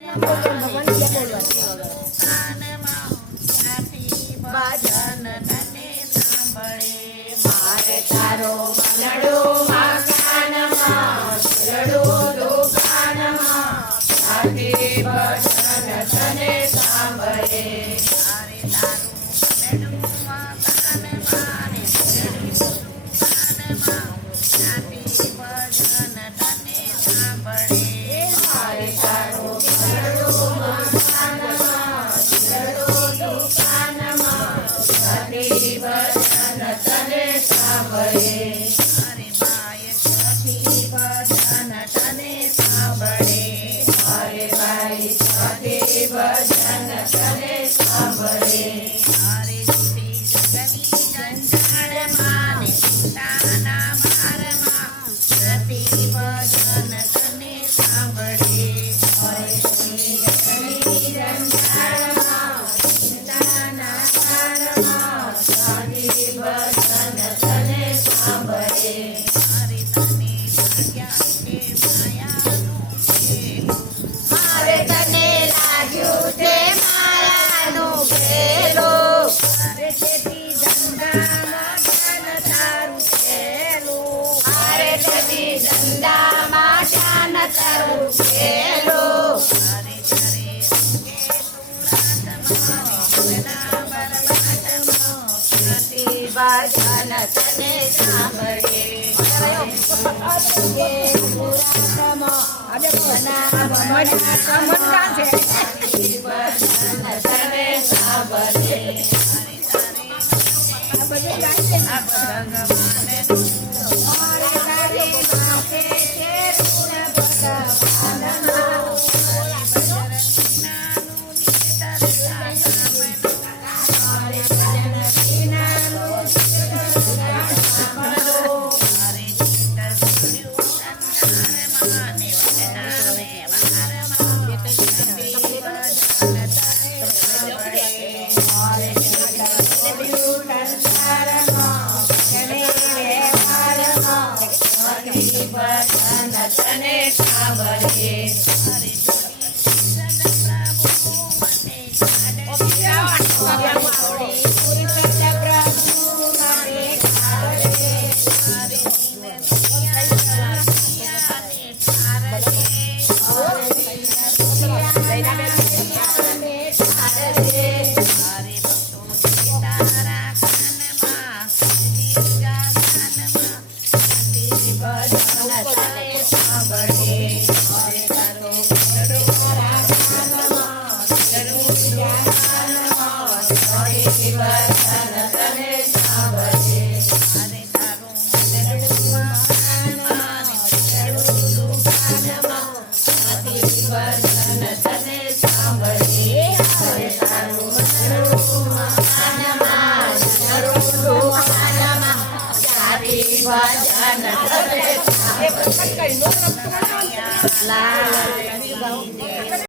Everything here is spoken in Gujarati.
ભગવાન ક્યાં ભજન તને સાંભળે મારે તારો મનડો મકાનમાં સુરડો દુકાનમાં સાથી ભજન તને સાંભળે મારે તારું મનડું મકાનમાં ને સુરડો દુકાનમાં સાથી ભજન તને સાંભળે મારે તારું મનડું મકાનમાં સુરડો દુકાનમાં સાથી ભજન તને સાંભળે અરે બાય સાથી ભજન તને સાંભળે અરે બાઈ સાથી ભજન તને સાંભળે અરે જુદી જગની જંજાળમાં ને પિતાના મારમાં સાથી ભજન તને સાંભળે અરે જુદી જગની જંજાળમાં પિતાના મારમાં સાથી ભજન તને સાંભળે અરે તને લાગ્યા કે માયાનું ખેલું મારે તને લાગ્યું તે માયાનું ખેલું અરે તેથી ધંધામાં ધ્યાન તારું ખેલું અરે તેથી ધંધામાં ધ્યાન તારું ખેલું અરે તારે કે તું રાતમાં બરાબર બાટમાં સાથી ભજન તને સાંભળે ભજન તને સાંભળે અરે ભજન